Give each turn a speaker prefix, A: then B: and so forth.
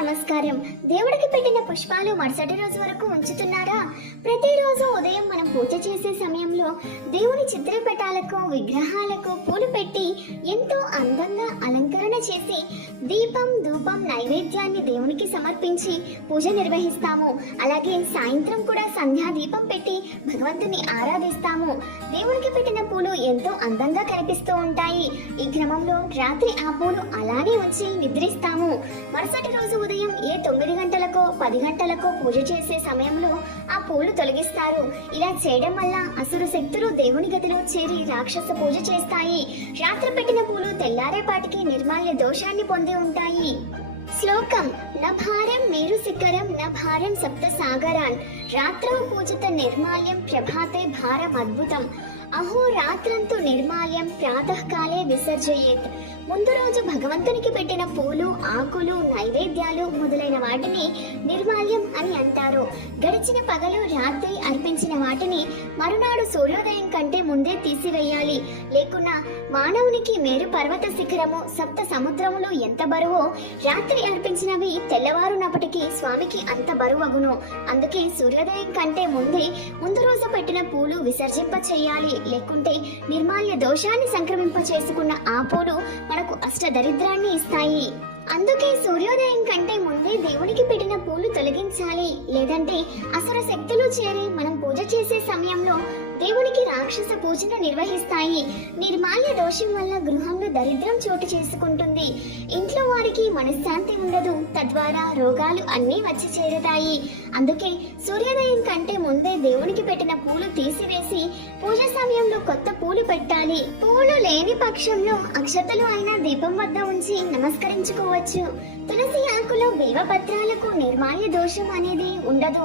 A: నమస్కారం. దేవుడికి పెట్టిన పుష్పాలు మరుసటి రోజు వరకు ఉంచుతున్నారా? ప్రతిరోజు ఉదయం మనం పూజ చేసే సమయంలో దేవుని చిత్రపటాలకు విగ్రహాలకు పూలు పెట్టి ఎంతో అందంగా అలంకరణ చేసి దీపం ధూపం నైవేద్యాన్ని దేవునికి సమర్పించి పూజ నిర్వహిస్తాము. అలాగే సాయంత్రం కూడా సంధ్యా దీపం పెట్టి భగవంతుని ఆరాధిస్తాము. దేవునికి పెట్టిన పూలు ఎంతో అందంగా కనిపిస్తూ ఉంటాయి. ఈ క్రమంలో రాత్రి ఆ పూలు అలానే ఉంచి నిద్రిస్తాము. మరుసటి రోజు ఉదయం ఏ తొమ్మిది గంటలకో పది గంటలకో పూజ చేసే సమయంలో ఆ పూలు తొలగిస్తారు. ఇలా చేయడం వల్ల అసురు శక్తులు దేవుని గదిలో చేరి రాక్షస పూజ చేస్తాయి. రాత్రి పెట్టిన పూలు తెల్లారేపాటికి నిర్మాల్య దోషాన్ని పొంది ఉంటాయి. శ్లోకం నభారం భారం మేరు శిఖరం న సప్త సాగరాన్ రాత్రవ పూజిత నిర్మాల్యం ప్రభాతే భారం అద్భుతం. అహో రాత్రంతు నిర్మాల్యం ప్రాతకాలే విసర్జయేత్. ముందు రోజు భగవంతునికి పెట్టిన పూలు ఆకులు నైవేద్యాలు మొదలైన వాటిని నిర్మాల్యం అని అంటారు. గడిచిన పగలు రాత్రి అర్పించిన వాటిని మరునాడు సూర్యోదయం కంటే ముందే తీసివేయాలి. లేకున్నా మానవునికి మేరు పర్వత శిఖరము సప్త సముద్రములు ఎంత బరువో రాత్రి అర్పించినవి తెల్లవారునప్పటికీ స్వామికి అంత బరువగును. అందుకే సూర్యోదయం కంటే ముందే ముందు రోజు పెట్టిన పూలు విసర్జింప చేయాలి లేకుంటే నిర్మాల్య దోషాన్ని సంక్రమింప చేసుకున్న ఆపోలు మనకు అష్ట దరిద్రాన్ని ఇస్తాయి. అందుకే సూర్యోదయం కంటే ముందే దేవునికి పెట్టిన పూలు తొలగించాలి. లేదంటే అసుర శక్తులు చేరి మనం పూజ చేసే సమయంలో దేవునికి రాక్షస పూజను నిర్వహిస్తాయి. నిర్మాల్య దోషం వల్ల గృహంలో దరిద్రం చోటు చేసుకుంటుంది. ఇంట్లో వారికి మనశ్శాంతి ఉండదు. తద్వారా రోగాలు అన్నీ వచ్చి చేరుతాయి. అందుకే సూర్యోదయం కంటే ముందే దేవునికి పెట్టిన పూలు తీసివేసి పూజ సమయంలో కొత్త పూలు పెట్టాలి. పూలు లేని పక్షంలో అక్షతలు అయిన దీపం వద్ద ఉంచి నమస్కరించుకోవచ్చు. తులసి ఆకులో బిల్వ పత్రాలకు నిర్మాల్య దోషం అనేది ఉండదు.